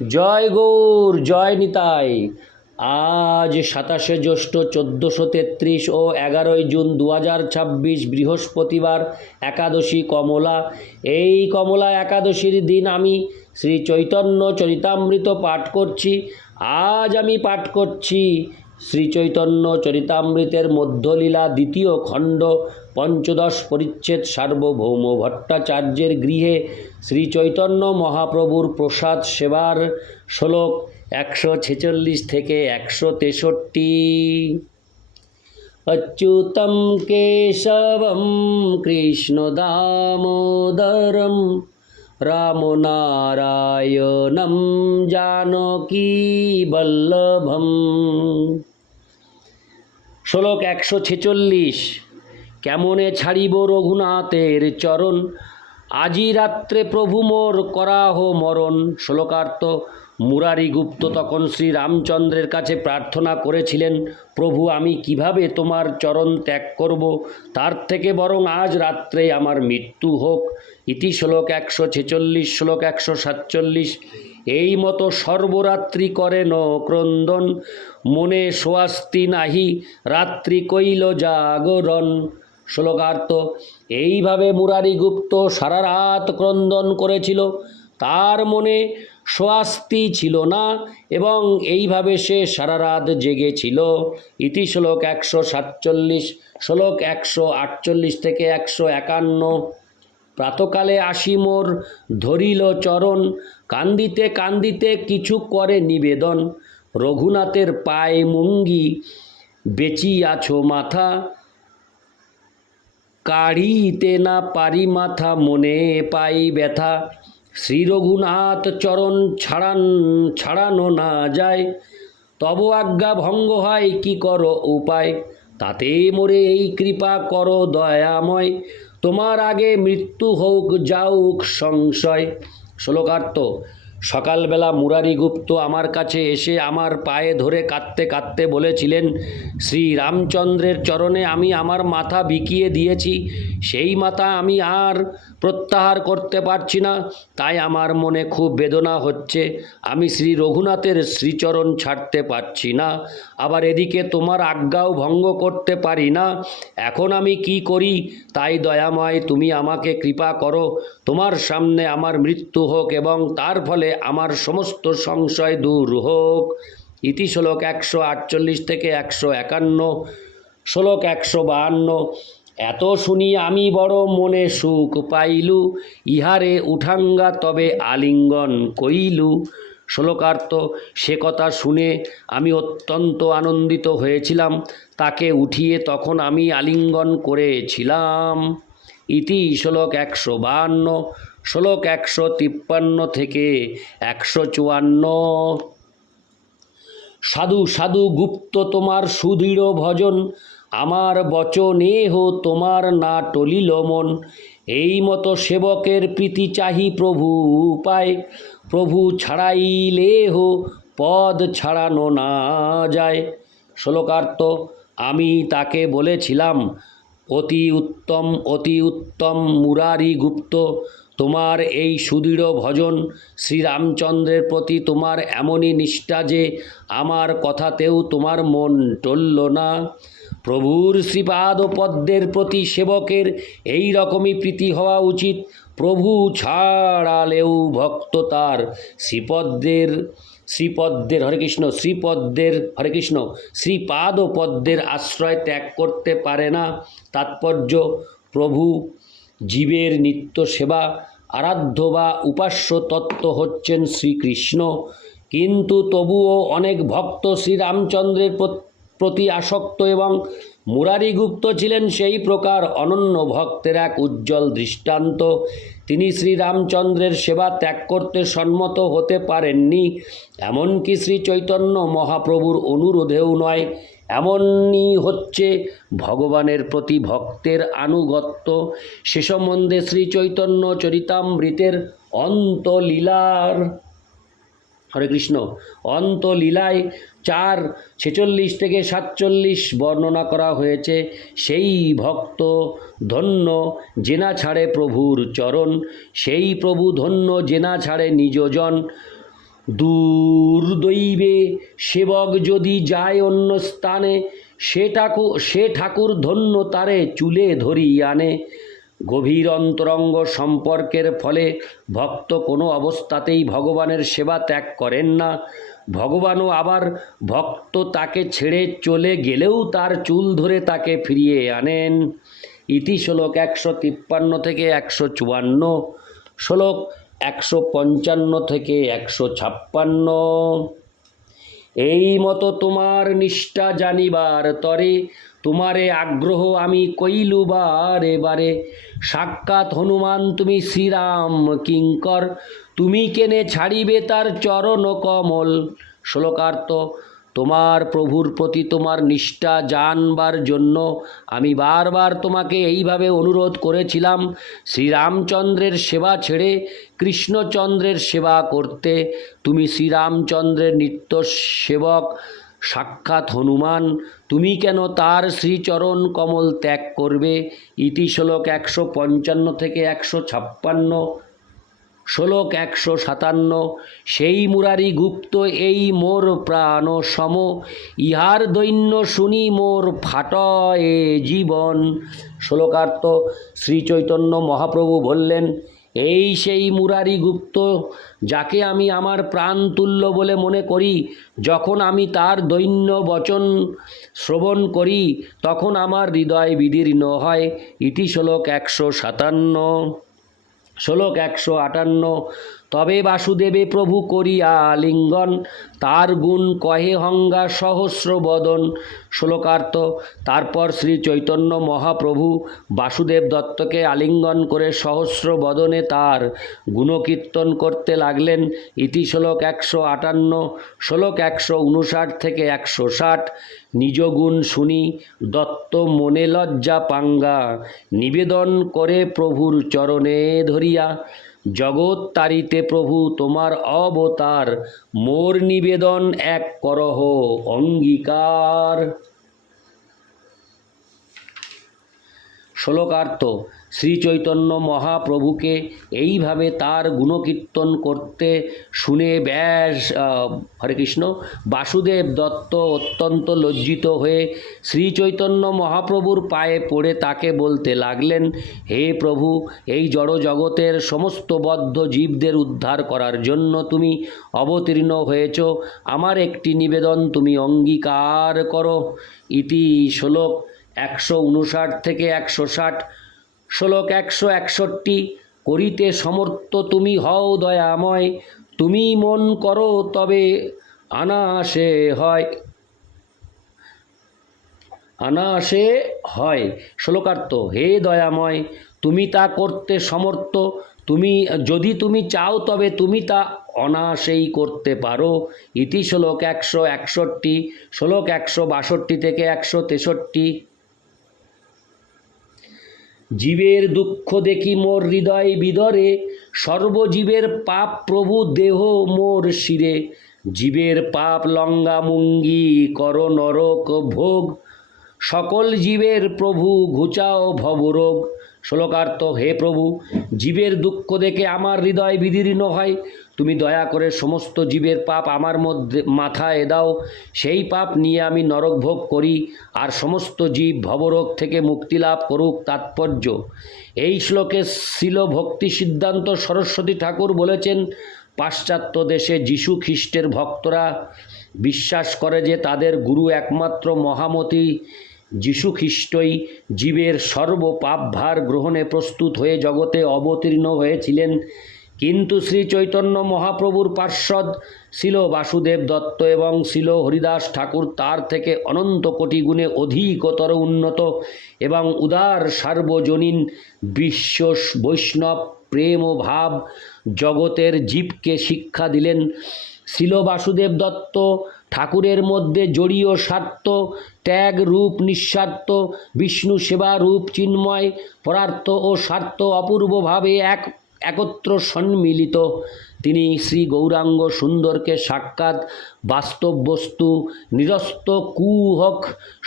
জয় গৌর, জয় নিতাই। আজ 27শে জ্যৈষ্ঠ 1433 ও 11ই জুন 2026 বৃহস্পতিবার, একাদশী কমলা। এই কমলা একাদশীর দিন আমি শ্রী চৈতন্য চরিতামৃত পাঠ করছি। আজ আমি পাঠ করছি শ্রী চৈতন্য চরিতামৃতের মধ্যলীলা দ্বিতীয় খণ্ড, পঞ্চদশ পরিচ্ছেদ, সার্বভৌম ভট্টাচার্যের গৃহে শ্রী চৈতন্য মহাপ্রভুর প্রসাদ সেবার শ্লোক 146 থেকে 163। অচ্যুতম কেশবম কৃষ্ণ দামোদরম রাম নারায়ণম জানকী বল্লভম। শ্লোক 146। কেমনে ছাড়িব রঘুনাথের চরণ, আজি রাত্রে প্রভু মোর করাহ মরণ। শ্লোকার্থ। মুরারিগুপ্ত তখন শ্রী রামচন্দ্রের কাছে প্রার্থনা করেছিলেন, প্রভু, আমি কিভাবে তোমার চরণ ত্যাগ করব? তার থেকে বরং আজ রাত্রে আমার মৃত্যু হোক। ইতি শ্লোক 146। শ্লোক 147। এই মতো সর্বরাত্রি করেন ক্রন্দন, মনে সোয়াস্তি নাহি রাত্রি কইল জাগরণ। শ্লোকার্থ। এইভাবে মুরারিগুপ্ত সারা রাত ক্রন্দন করেছিল, তার মনে স্বস্তি ছিল না এবং এইভাবে সে সারা রাত জেগেছিল। ইতি শ্লোক 147। শ্লোক 148 থেকে 151। প্রাতকালে আসি মোর ধরিল চরণ, কান্দিতে কান্দিতে কিছু করে নিবেদন। রঘুনাথের পায়ে মুঙ্গি বেচিয়াছ মাথা, কাড়িতে না পারি মাথা, মনে পাই ব্যথা। শ্রী রঘুনাথ চরণ ছাড়ানো না যায়, তব আজ্ঞা ভঙ্গ হয় কি করো উপায়। তাতে মোরে এই কৃপা করো দয়াময়, তোমার আগে মৃত্যু হোক যাউক সংশয়। শ্লোকার্থ। সকালবেলা মুরারিগুপ্ত আমার কাছে এসে আমার পায়ে ধরে কাঁদতে কাঁদতে বলেছিলেন, শ্রী রামচন্দ্রের চরণে আমি আমার মাথা বিকিয়ে দিয়েছি, সেই মাথা আমি আর প্রত্যাহার করতে পারছি না, তাই আমার মনে খুব বেদনা হচ্ছে। আমি শ্রী রঘুনাথের শ্রীচরণ ছাড়তে পারছি না, আবার এদিকে তোমার আজ্ঞাও ভঙ্গ করতে পারি না। এখন আমি কি করি? তাই দয়াময় তুমি আমাকে কৃপা করো, তোমার সামনে আমার মৃত্যু হোক এবং তার ফলে আমার সমস্ত সংশয় দূর হোক। ইতি শ্লোক 148 থেকে 151। শ্লোক 152। এত শুনি আমি বড় মনে সুখ পাইলু, ইহারে উঠাঙ্গা তবে আলিঙ্গন কইলু। শ্লোকার্থ। সে কথা শুনে আমি অত্যন্ত আনন্দিত হয়েছিলাম, তাকে উঠিয়ে তখন আমি আলিঙ্গন করেছিলাম। ইতি শ্লোক 152। শ্লোক 153 থেকে 154। সাধু সাধু গুপ্ত তোমার সুদৃঢ় ভজন, আমার বচনেহ তোমার না টলিল মন। এই মতো সেবকের প্রীতি চাহি প্রভু পায়, প্রভু ছাড়াইলেহ পদ ছাড়ানো না যায়। শ্লোকার্থ। আমি তাকে বলেছিলাম, অতি উত্তম মুরারিগুপ্ত, তোমার এই সুদৃঢ় ভজন, শ্রীরামচন্দ্রের প্রতি তোমার এমনই নিষ্ঠা যে আমার কথাতেও তোমার মন টলল না। প্রভুর শ্রীপাদ পদ্মের প্রতি সেবকের এই রকমই প্রীতি হওয়া উচিত। প্রভু ছাড়ালেও ভক্ত তার শ্রীপদ্মের হরে কৃষ্ণ শ্রীপাদ পদ্মের আশ্রয় ত্যাগ করতে পারে না। তাৎপর্য, প্রভু জীবের নিত্য সেবা, আরাধ্য বা উপাস্য তত্ত্ব হচ্ছেন শ্রীকৃষ্ণ, কিন্তু তবুও অনেক ভক্ত শ্রীরামচন্দ্রের প্রতি আসক্ত এবং মুরারিগুপ্ত ছিলেন সেই প্রকার অনন্য ভক্তের এক উজ্জ্বল দৃষ্টান্ত। তিনি শ্রীরামচন্দ্রের সেবা ত্যাগ করতে সম্মত হতে পারেননি, এমনকি শ্রী চৈতন্য মহাপ্রভুর অনুরোধেও নয়। এমনই হচ্ছে ভগবানের প্রতি ভক্তের আনুগত্য। সে সম্বন্ধে শ্রী চৈতন্য চরিতামৃতের অন্তলীলার হরে কৃষ্ণ অন্তলীলায় 4:46 থেকে 47 বর্ণনা করা হয়েছে। সেই ভক্ত ধন্য জেনা ছাড়ে প্রভুর চরণ, সেই প্রভু ধন্য জেনা ছাড়ে নিজজন। দুর্দৈবে সেবক যদি যায় অন্য স্থানে, সে ঠাকুর ধন্য তারে চুলে ধরি আনে। গভীর অন্তরঙ্গ সম্পর্কের ফলে ভক্ত কোনো অবস্থাতেই ভগবানের সেবা ত্যাগ করেন না। ভগবানও আবার ভক্ত তাকে ছেড়ে চলে গেলেও তার চুল ধরে তাকে ফিরিয়ে আনেন। ইতি শ্লোক 153 থেকে 154, শ্লোক 155 থেকে 156। এই মতো তোমার নিষ্ঠা জানিবার তরে, তোমারে আগ্রহ আমি কইলু বারে বারে। সাক্ষাৎ হনুমান তুমি শ্রীরাম কিঙ্কর, তুমি কেনে ছাড়িবে তার চরণ কমল। শ্লোকার্থ: তোমার প্রভুর প্রতি তোমার নিষ্ঠা জানবার জন্য আমি বারবার তোমাকে এইভাবে অনুরোধ করেছিলাম শ্রীরামচন্দ্রের সেবা ছেড়ে কৃষ্ণচন্দ্রের সেবা করতে। তুমি শ্রীরামচন্দ্রের নিত্য সেবক সাক্ষাৎ হনুমান, তুমি কেন তার শ্রীচরণ কমল ত্যাগ করবে? ইতি শ্লোক 155 থেকে 156, শ্লোক 157। সেই মুরারি গুপ্ত এই মোর প্রাণ সম, ইহার দৈন্য শুনি মোর ফাটয়ে জীবন। শ্লোকার্থ: শ্রী চৈতন্য মহাপ্রভু বললেন, এই সেই মুরারি গুপ্ত যাকে আমি আমার প্রাণ তুল্য বলে মনে করি। যখন আমি তার দৈন্য বচন শ্রবণ করি তখন আমার হৃদয় বিদীর্ণ হয়। ইতি শ্লোক 157, শ্লোক 158। তবে বাসুদেবে প্রভু করিয়া লিঙ্গন, তার গুণ কহে হঙ্গা সহস্র বদন। শ্লোকার্থ: তারপর শ্রী চৈতন্য মহাপ্রভু বাসুদেব দত্তকে আলিঙ্গন করে সহস্র বদনে তার গুণকীর্তন করতে লাগলেন। ইতি শ্লোক 158, শ্লোক 159 থেকে 160। নিজ গুণ শুনি দত্ত মনে লজ্জা পাঙ্গা, নিবেদন করে প্রভুর চরণে ধরিয়া। জগৎ তারিতে প্রভু তোমার অবতার, মোর নিবেদন এক করহ অঙ্গীকার। শ্লোকার্থ: শ্রী চৈতন্য মহাপ্রভুকে এইভাবে তার গুণকীর্তন করতে শুনে হরে কৃষ্ণ, বাসুদেব দত্ত অত্যন্ত লজ্জিত হয়ে শ্রী চৈতন্য মহাপ্রভুর পায়ে পড়ে তাকে বলতে লাগলেন, হে প্রভু, এই জড় জগতের সমস্ত বদ্ধ জীবদের উদ্ধার করার জন্য তুমি অবতীর্ণ হয়েছ, আমার একটি নিবেদন তুমি অঙ্গীকার করো। ইতি শ্লোক 159 থেকে 160, শ্লোক 161। করিতে সমর্থ তুমি হও দয়াময়, তুমি মন করো তবে অনায়াসে হয়। শ্লোকার্থ: হে দয়াময়, তুমি তা করতে সমর্থ, যদি তুমি চাও তবে তুমি তা অনায়াসেই করতে পারো। ইতি শ্লোক 161, শ্লোক 162 থেকে 163। জীবের দুঃখ দেখি মোর হৃদয় বিদরে, সর্বজীবের পাপ প্রভু দেহ মোর শিরে। জীবের পাপ লঙ্ঘা মুঙ্গি কর নরক ভোগ, সকল জীবের প্রভু ঘুচাও ভবরোগ। শ্লোকার্থ: হে প্রভু, জীবের দুঃখ দেখে আমার হৃদয় বিদীর্ণ হয়, তুমি দয়া করে সমস্ত জীবের পাপ আমার মাথায় দাও, সেই পাপ নিয়ে আমি নরক ভোগ করি, আর সমস্ত জীব ভবরোগ থেকে মুক্তি লাভ করুক। তাৎপর্য: এই শ্লোকে শ্রীল ভক্তি সিদ্ধান্ত সরস্বতী ঠাকুর বলেছেন, পাশ্চাত্য দেশে যীশু খ্রিস্টের ভক্তরা বিশ্বাস করে যে তাদের গুরু একমাত্র মহামতি যীশু খ্রিস্টই জীবের সর্বপাপভার গ্রহণে প্রস্তুত হয়ে জগতে অবতীর্ণ হয়েছিলেন। কিন্তু শ্রী চৈতন্য মহাপ্রভুর পার্ষদ শ্রীল বাসুদেব দত্ত এবং শ্রীল হরিদাস ঠাকুর তার থেকে অনন্ত কোটি গুণে অধিকতর উন্নত এবং উদার সার্বজনীন বিশ্ব বৈষ্ণব প্রেম ও ভাব জগতের জীবকে শিক্ষা দিলেন। শ্রীল বাসুদেব দত্ত ঠাকুরের মধ্যে জড়ীয় স্বার্থ ত্যাগ রূপ নিঃস্বার্থ বিষ্ণু সেবা রূপ চিন্ময় পরার্থ ও স্বার্থ অপূর্বভাবে একত্র সম্মিলিত। তিনি শ্রী গৌরাঙ্গ সুন্দরকে সাক্ষাৎ বাস্তব বস্তু নিরস্ত কুহক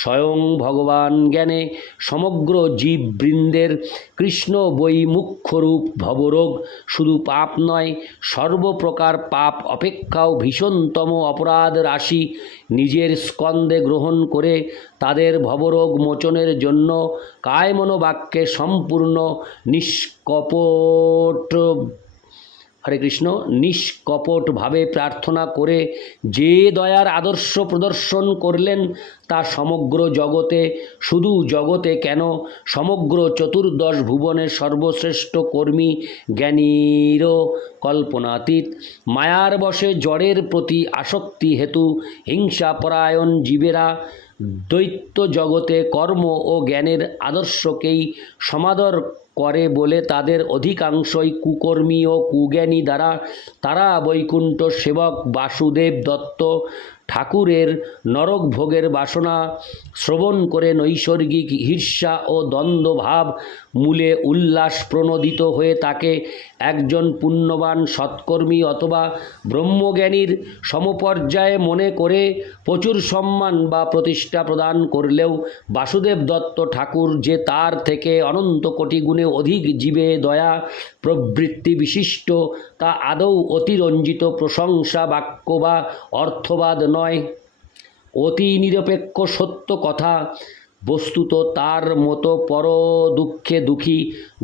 স্বয়ং ভগবান জ্ঞানে সমগ্র জীববৃন্দের কৃষ্ণ বই মুখ্যরূপ ভবরোগ শুধু পাপ নয়, সর্বপ্রকার পাপ অপেক্ষাও ভীষণতম অপরাধ রাশি নিজের স্কন্ধে গ্রহণ করে তাদের ভবরোগ মোচনের জন্য কায়মনোবাক্যে সম্পূর্ণ নিষ্কপট হরে কৃষ্ণ নিষ্কপটভাবে প্রার্থনা করে যে দয়ার আদর্শ প্রদর্শন করলেন তা সমগ্র জগতে, শুধু জগতে কেন, সমগ্র চতুর্দশ ভুবনের সর্বশ্রেষ্ঠ কর্মী জ্ঞানীরও কল্পনাতীত। মায়ার বশে জড়ের প্রতি আসক্তি হেতু হিংসাপরায়ণ জীবেরা দৈত্য জগতে কর্ম ও জ্ঞানের আদর্শকেই সমাদর করে বলে তাদের অধিকাংশই কুকর্মী ও কুজ্ঞানী দ্বারা তারা বৈকুণ্ঠ সেবক বাসুদেব দত্ত ঠাকুরের নরকভোগের বাসনা শ্রবণ করে নৈসর্গিক ঈর্ষা ও দ্বন্দ্বভাব মূলে উল্লাস প্রণোদিত হয়ে তাকে একজন পুণ্যবান সৎকর্মী অথবা ব্রহ্মজ্ঞানীর সমপর্যায়ে মনে করে প্রচুর সম্মান বা প্রতিষ্ঠা প্রদান করলেও বাসুদেব দত্ত ঠাকুর যে তার থেকে অনন্ত কোটি গুণে অধিক জীবে দয়া প্রবৃত্তি বিশিষ্ট তা আদৌ অতিরঞ্জিত প্রশংসা বাক্য বা অর্থবাদ নয়, অতি নিরপেক্ষ সত্য কথা। বস্তুত তার মতো পর দুঃখে দুঃখী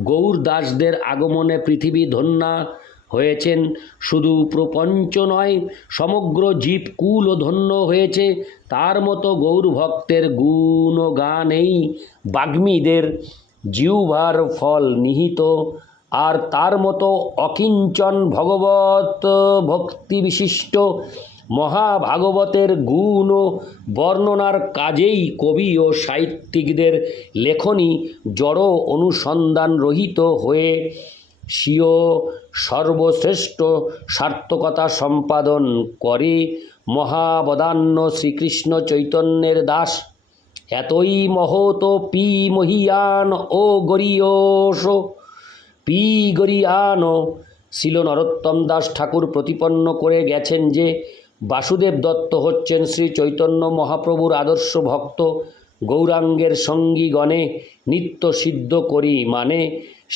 গৌরদাসদের আগমনে পৃথিবী ধন্যা হয়েছেন। শুধু প্রপঞ্চ নয়, সমগ্র জীবকুলও ধন্য হয়েছে। তার মতো গৌরভক্তের গুণগানেই বাগ্মীদের জিহ্বার ফল নিহিত। আর তার মতো অকিঞ্চন ভগবত ভক্তি বিশিষ্ট মহাভাগবতের গুণ ও বর্ণনার কাজেই কবি ও সাহিত্যিকদের লেখনী জড় অনুসন্ধান রহিত হয়ে স্বীয় সর্বশ্রেষ্ঠ সার্থকতা সম্পাদন করে। মহাবদান্য শ্রীকৃষ্ণ চৈতন্যের দাস এতই মহত পি মহিয়ান ও গরীয়স পি গরীয়ান শিল নরোত্তম দাস ঠাকুর প্রতিপন্ন করে গেছেন যে বাসুদেব দত্ত হচ্ছেন শ্রী চৈতন্য মহাপ্রভুর আদর্শ ভক্ত। গৌরাঙ্গের সঙ্গীগণে নিত্য সিদ্ধ করি মানে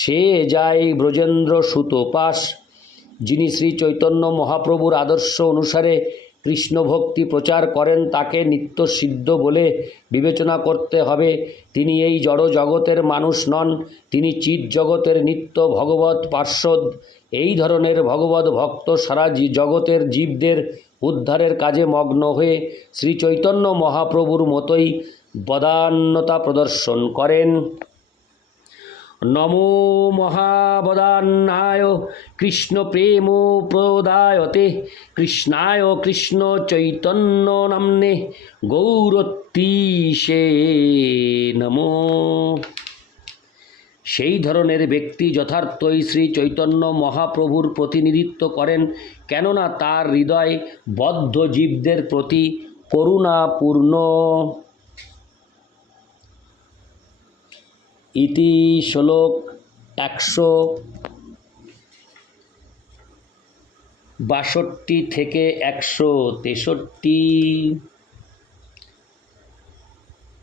সে যায় ব্রজেন্দ্র সুত পাশ। যিনি শ্রী চৈতন্য মহাপ্রভুর আদর্শ অনুসারে কৃষ্ণ ভক্তি প্রচার করেন তাকে নিত্য সিদ্ধ বলে বিবেচনা করতে হবে। তিনি এই জড় জগতের মানুষ নন, তিনি চিৎ জগতের নিত্য ভগবত পার্ষদ। এই ধরনের ভগবত ভক্ত সারা জগতের জীবদের উদ্ধারের কাজে মগ্ন হয়ে শ্রী চৈতন্য মহাপ্রভুর মতোই বদান্যতা প্রদর্শন করেন। নমো মহাবদান্যায় কৃষ্ণ প্রেম প্রদায়তে কৃষ্ণায় কৃষ্ণ চৈতন্য নাম্নে গৌরত্তীশে নমো। সেই ধরনের ব্যক্তি যথার্থই শ্রী চৈতন্য মহাপ্রভুর প্রতিনিধিত্ব করেন, কেননা তার হৃদয় বদ্ধ জীবদের প্রতি করুণাপূর্ণ। ইতি শ্লোক 162 থেকে 163।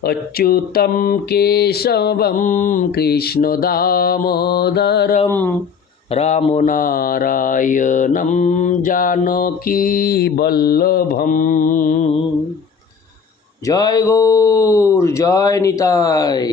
অচ্যুতম কেশবম কৃষ্ণ দামোদরম রাম নারায়ণম জানকী বল্লভম। জয় গৌর, জয় নিতাই।